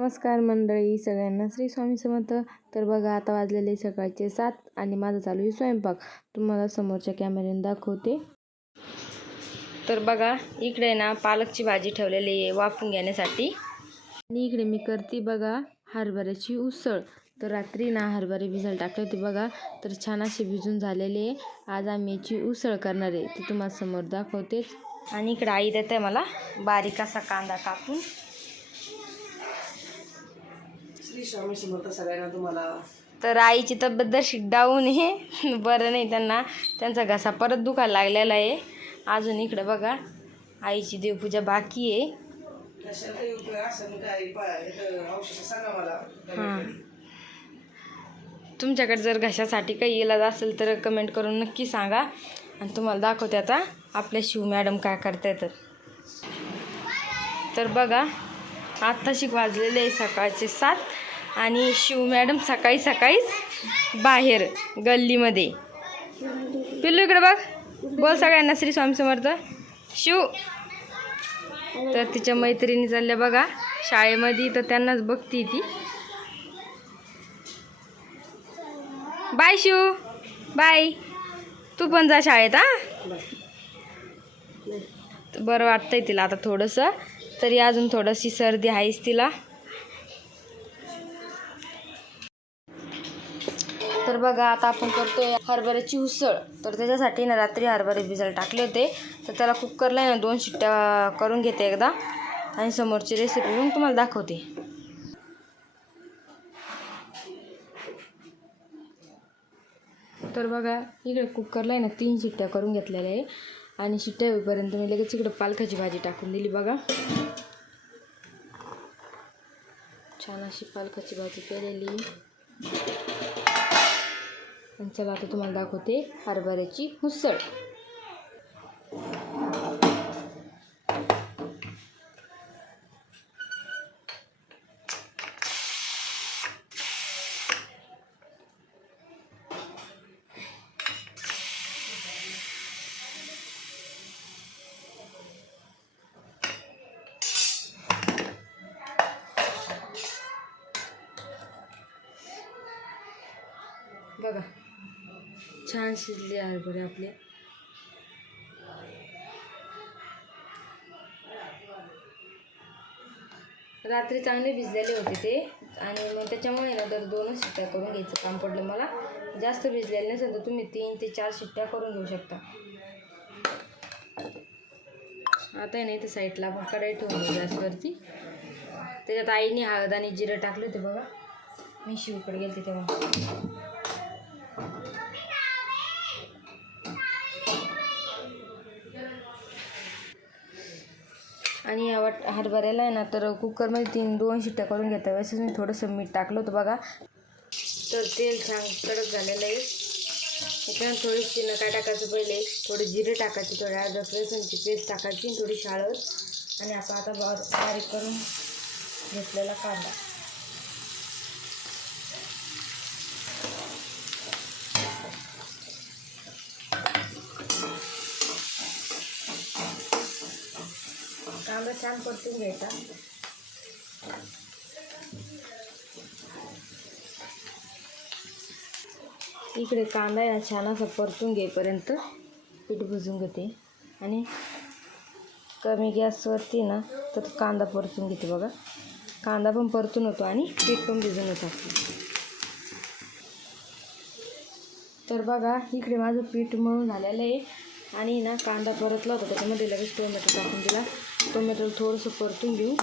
नमस्कार मंडळी, सगळ्यांना श्री स्वामी समर्थ. तर बघा, आता वाजलेले सकाळचे 7 आणि माझा चालू आहे स्वयंपाक. तुम्हाला समोरच्या कॅमेऱ्याने दाखवते. तर बघा, इकडे ना पालकची भाजी ठेवलेली आहे वाफून घेण्यासाठी. आणि इकडे मी करते बघा हरभऱ्याची उसळ. तर रात्री ना हरभरे भिजायला टाकले होते बघा, तर छान असे भिजून झालेले आहे. आज आम्ही याची उसळ करणार आहे, ती तुम्हाला समोर दाखवतेच. आणि इकडे आई देते मला बारीक असा कांदा कापून. स्वामी समर्थ सगळ्यांना. तुम्हाला तर आईची तब्येत जशी डाऊन आहे, बरं नाही त्यांना, त्यांचा घसा परत दुखायला लागलेला आहे. अजून इकडे बघा आईची देवपूजा बाकी आहे. हां, तुमच्याकडे जर घशासाठी काही इलाज असेल तर कमेंट करून नक्की सांगा. आणि तुम्हाला दाखवते आता आपल्या शिव मॅडम काय करताय. तर बघा, आत्ताशी वाजलेले आहे सकाळचे 7 आणि शिव मॅडम सकाळी सकाळीच बाहेर गल्लीमध्ये. पिल्लू इकडे बघ, बोल सगळ्यांना श्री स्वामी समर्थ. शिव तर तिच्या मैत्रिणी चालल्या बघा शाळेमध्ये, तर त्यांनाच बघती ती. Bye Shiv, bye. तू पण जा शाळेत. बरं वाटतंय तिला आता थोडंसं, तरी अजून थोडीशी सर्दी आहेच तिला. तर बघा, आता आपण करतोय हरभऱ्याची उसळ. तर त्याच्यासाठी ना रात्री हरभरे भिजायला टाकले होते, तर त्याला कुकरला ना 2 शिट्ट्या करून घेते एकदा, आणि समोरची रेसिपी पण तुम्हाला दाखवते. तर बघा, इकडे कुकरला ना 3 शिट्ट्या करून घेतलेल्या आहे. आणि शिट्ट्या होईपर्यंत मी लगेच इकडे पालकाची भाजी टाकून दिली बघा. छान अशी पालकाची भाजी केलेली. आणि चला आता तुम्हाला दाखवते हरभऱ्याची उसळ. बघा, छान शिजले हरभरे आपले. रात्री चांगले भिजलेले होते ते, आणि मग त्याच्यामुळे ना तर 2च शिट्ट्या करून घ्यायचं काम पडलं मला. जास्त भिजलेले नसेल तर तुम्ही 3 ते 4 शिट्ट्या करून घेऊ शकता. आता आहे नाही तर साईडला आपण कढई ठेवून देऊ गॅसवरती. त्याच्यात आईने हळद आणि जिरं टाकले होते बघा, मी शिवकडे गेलते तेव्हा. आणि या हरभऱ्याला आहे ना तर कुकरमध्ये 2 शिट्ट्या करून घेता वेळेस मी थोडंसं मीठ टाकलं होतं बघा. तर तेल छान कडक झालेलं आहे. त्याच्यानंतर थोडीशी काय टाकायचं, पहिले थोडे जिरे टाकायचे, थोडे अद्रक लसूणची पेस्ट टाकायची, थोडी हळद, आणि आपण आता बारीक करून घेतलेला कांदा. कांदा छान परतून घ्यायचा. इकडे कांदा या छान असा परतून घेईपर्यंत पीठ भुजून घेते. आणि कमी गॅसवरती ना तर कांदा परतून घेते बघा. कांदा पण परतून होतो आणि पीठ पण भिजून होतं आपलं. तर बघा, इकडे माझं पीठ मळून झालेलं आहे. आणि ना कांदा परतला होता, त्याच्यामध्ये लगेच टोमॅटो टाकून दिला. टोमॅटो थोडंसं परतून घेऊ.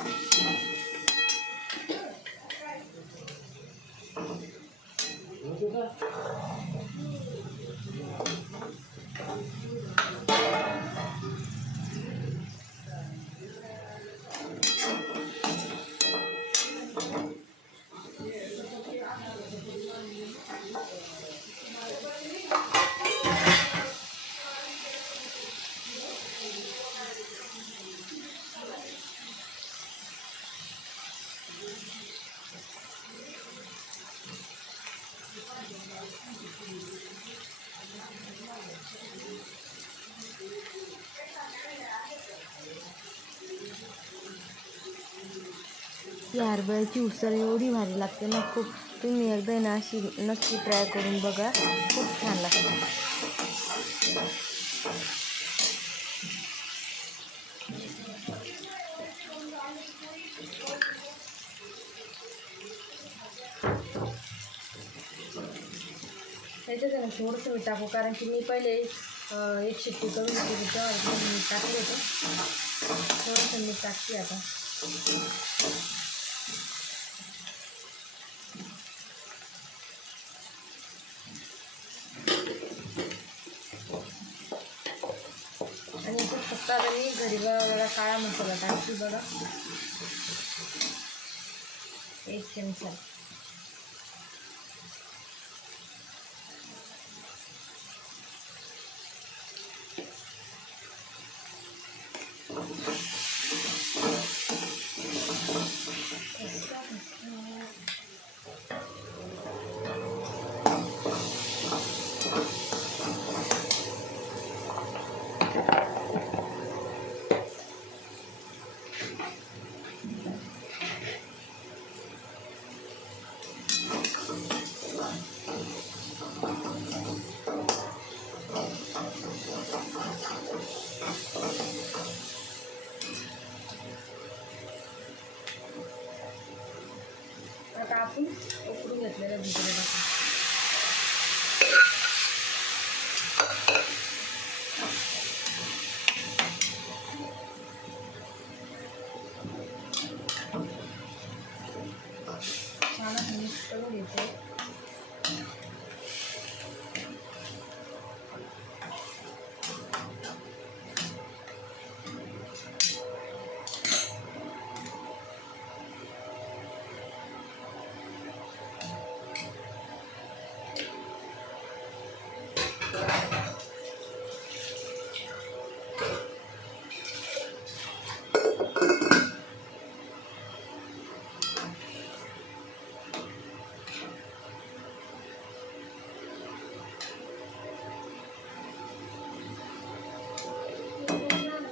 ही हरभऱ्याची उसळ एवढी भारी लागते ना खूप. तुम्ही एकदा ना अशी नक्की ट्राय करून बघा, खूप छान लागते. त्याच्यात आहे ना थोडंसं मीठ टाकू, कारण की मी पहिले एक शिट्टी करून घेतली तेव्हा मीठ टाकलं होतं. थोडंसं मीठ टाकते आता. आणि याच्यात फक्त आता मी घरी बघा काळा मसाला टाकते बघा, 1 चमचा. आता आपण उकडून घेतलेलं भिजले टाकू. छान असं मिक्स करून घ्यायचं.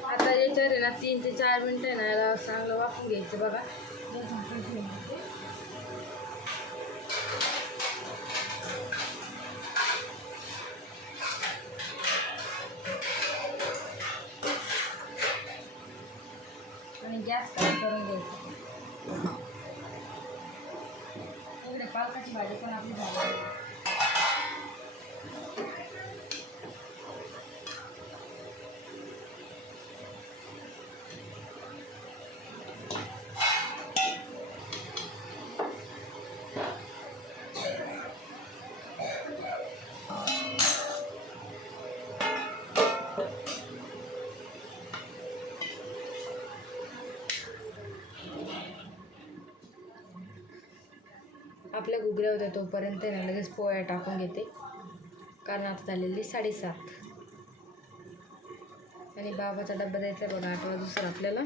आता याच्यावर आहे ना 3 ते 4 मिनटं आहे ना याला चांगलं वाफून घ्यायचं बघा. आणि गॅस कमी करून घ्यायचं. इकडे पालकाची भाजी पण आपली झाली. आपल्या घुगऱ्या होत्या तोपर्यंत ना लगेच पोळ्या टाकून घेते, कारण आता झालेली 7:30. आणि बाबाचा डब्बा द्यायचा बघा 8 वाजता आपल्याला,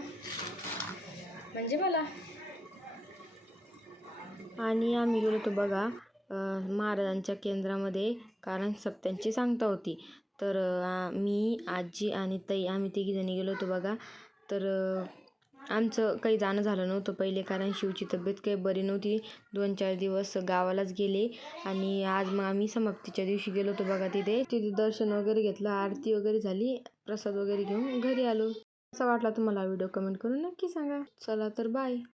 म्हणजे मला. आणि आम्ही गेलो होतो बघा महाराजांच्या केंद्रामध्ये, कारण सप्त्यांची सांगता होती. तर मी, आजी आणि ताई आम्ही तिघीजणी गेलो होतो बघा. तर आमचं काही जाणं झालं नव्हतं पहिले, कारण शिवची तब्येत काही बरी नव्हती. 2-4 दिवस गावालाच गेले. आणि आज मग आम्ही समाप्तीच्या दिवशी गेलो होतो बघा तिथे दर्शन वगैरे घेतलं, आरती वगैरे झाली, प्रसाद वगैरे घेऊन घरी आलो. कसा वाटला तुम्हाला व्हिडिओ कमेंट करून नक्की सांगा. चला तर बाय.